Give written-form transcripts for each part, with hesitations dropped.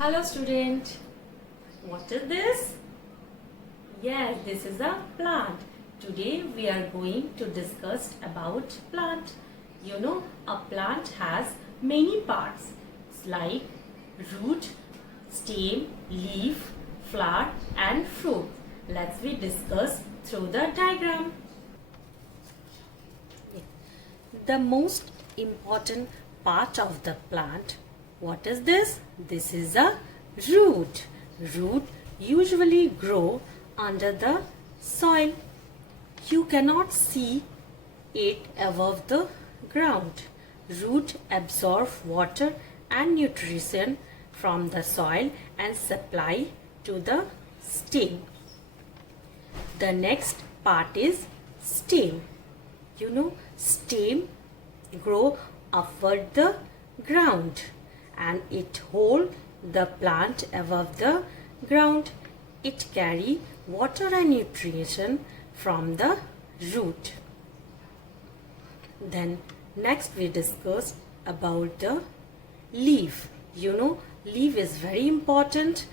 Hello student, what is this? Yes, this is a plant. Today we are going to discuss about plant. You know, a plant has many parts like root, stem, leaf, flower and fruit. Let's we discuss through the diagram. The most important part of the plant, what is this? This is a root. Root usually grow under the soil. You cannot see it above the ground. Root absorb water and nutrition from the soil and supply to the stem. The next part is stem. You know, stem grow upward the ground and it hold the plant above the ground. It carry water and nutrition from the root. Then next we discuss about the leaf. You know, leaf is very important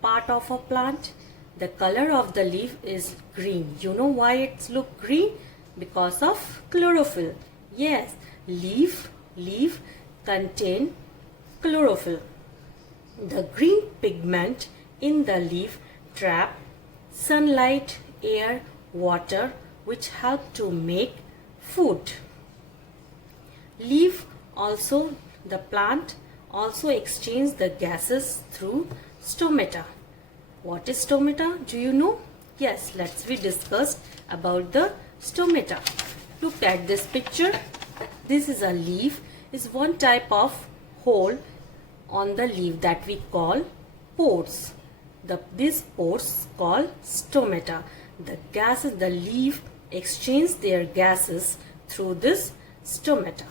part of a plant. The color of the leaf is green. You know why it's look green? Because of chlorophyll. Yes, leaf contain chlorophyll. The green pigment in the leaf trap sunlight, air, water which help to make food. Leaf also, the plant also exchange the gases through stomata. What is stomata? Do you know? Yes, let's we discuss about the stomata. Look at this picture. This is a leaf. Is one type of hole on the leaf that we call pores. These pores called stomata. The gases, the leaf exchange their gases through this stomata.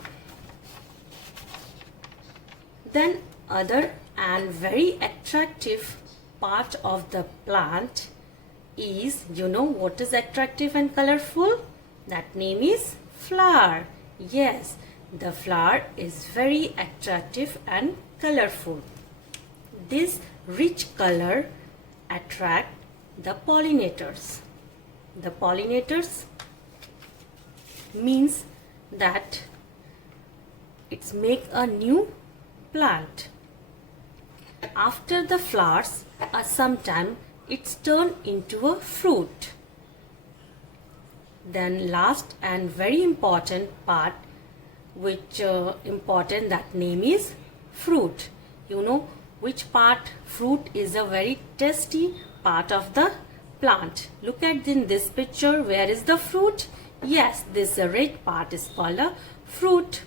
Then other and very attractive part of the plant is, you know what is attractive and colorful? That name is flower. Yes, the flower is very attractive and colorful. This rich color attract the pollinators. The pollinators means that it's make a new plant. After the flowers, sometime it's turned into a fruit. Then last and very important part, which important, that name is fruit. You know which part? Fruit is a very tasty part of the plant. Look at in this picture, where is the fruit? Yes, this red part is called a fruit.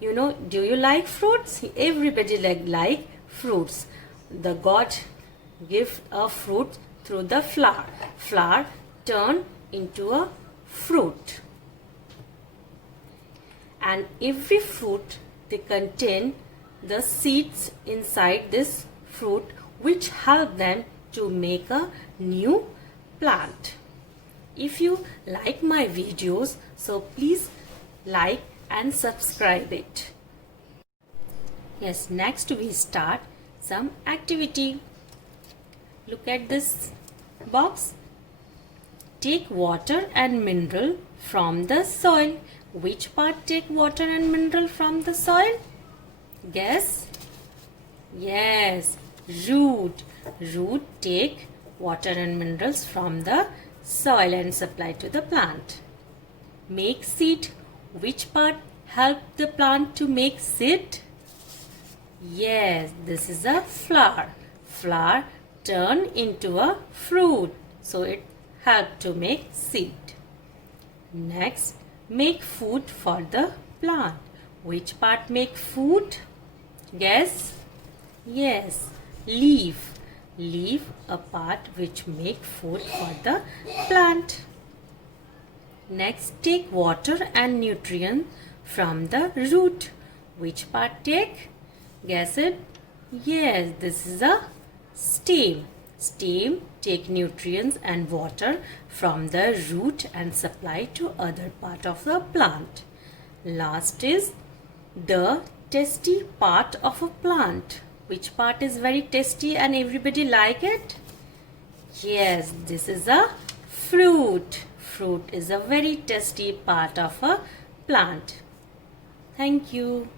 You know, do you like fruits? Everybody like fruits. The God give a fruit through the flower. Flower turn into a fruit. And every fruit, they contain the seeds inside this fruit which help them to make a new plant. If you like my videos, so please like and subscribe it. Yes, next we start some activity. Look at this box. Take water and mineral from the soil. Which part take water and mineral from the soil? Guess? Yes, root. Root take water and minerals from the soil and supply to the plant. Make seed. Which part help the plant to make seed? Yes, this is a flower. Flower turn into a fruit. So it help to make seed. Next, make food for the plant. Which part make food? Guess? Yes, leaf. Leaf a part which make food for the plant. Next, take water and nutrient from the root. Which part take? Guess it? Yes, this is a stem. Stem take nutrients and water from the root and supply to other part of the plant. Last is the tasty part of a plant. Which part is very tasty and everybody like it? Yes, this is a fruit. Fruit is a very tasty part of a plant. Thank you.